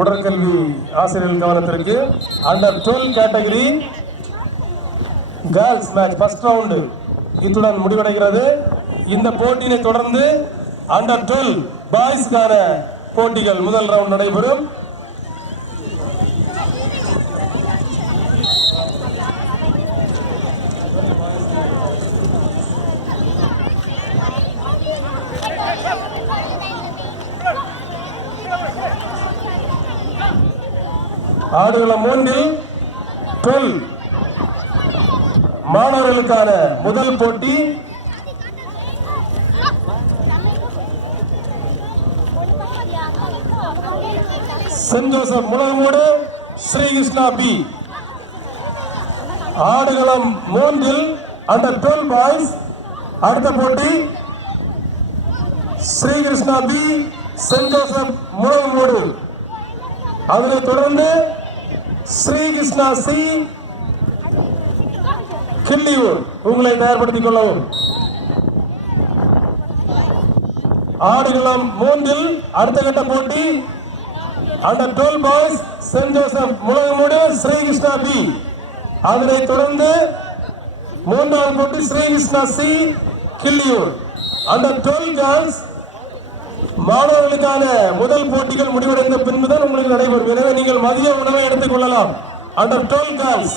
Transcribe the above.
உடற்கல்வி ஆசிரியர்கள் கவனத்திற்கு under 12 category girls match first round இத்துடன் முடிவடைகிறது. இந்த போட்டியை தொடர்ந்து அண்டர் 12 பாய்ஸ்கான போட்டிகள் முதல் ரவுண்ட் நடைபெறும். ஆடுகளம் 3 12 மாணவர்களுக்கான முதல் போட்டி send Joseph Mulagumoodu Sreekrishna B. ஆடுகளம் 3 அண்டர் 12 பாய்ஸ் அடுத்த போட்டி ஸ்ரீகிருஷ்ணா பி சென்ட் ஜோசப் முழங்கமூடு. அதனைத் தொடர்ந்து ஸ்ரீகிருஷ்ணா சி கிள்ளியூர். உங்களை தயார்படுத்திக் கொள்ளவும். ஆடுகளம் 3 அடுத்த கட்ட போட்டி under 12 boys saint Joseph Mulagumoodu Sreekrishna B. அதனைத் தொடர்ந்து மூன்றாவது போட்டி Sreekrishna C Killiyoor. Under 12 girls மாணவர்களுக்கான முதல் போட்டிகள் முடிவடைந்த பின்புதான் உங்களுக்கு நடைபெறும். எனவே நீங்கள் மதிய உணவை எடுத்துக் கொள்ளலாம். Under 12 girls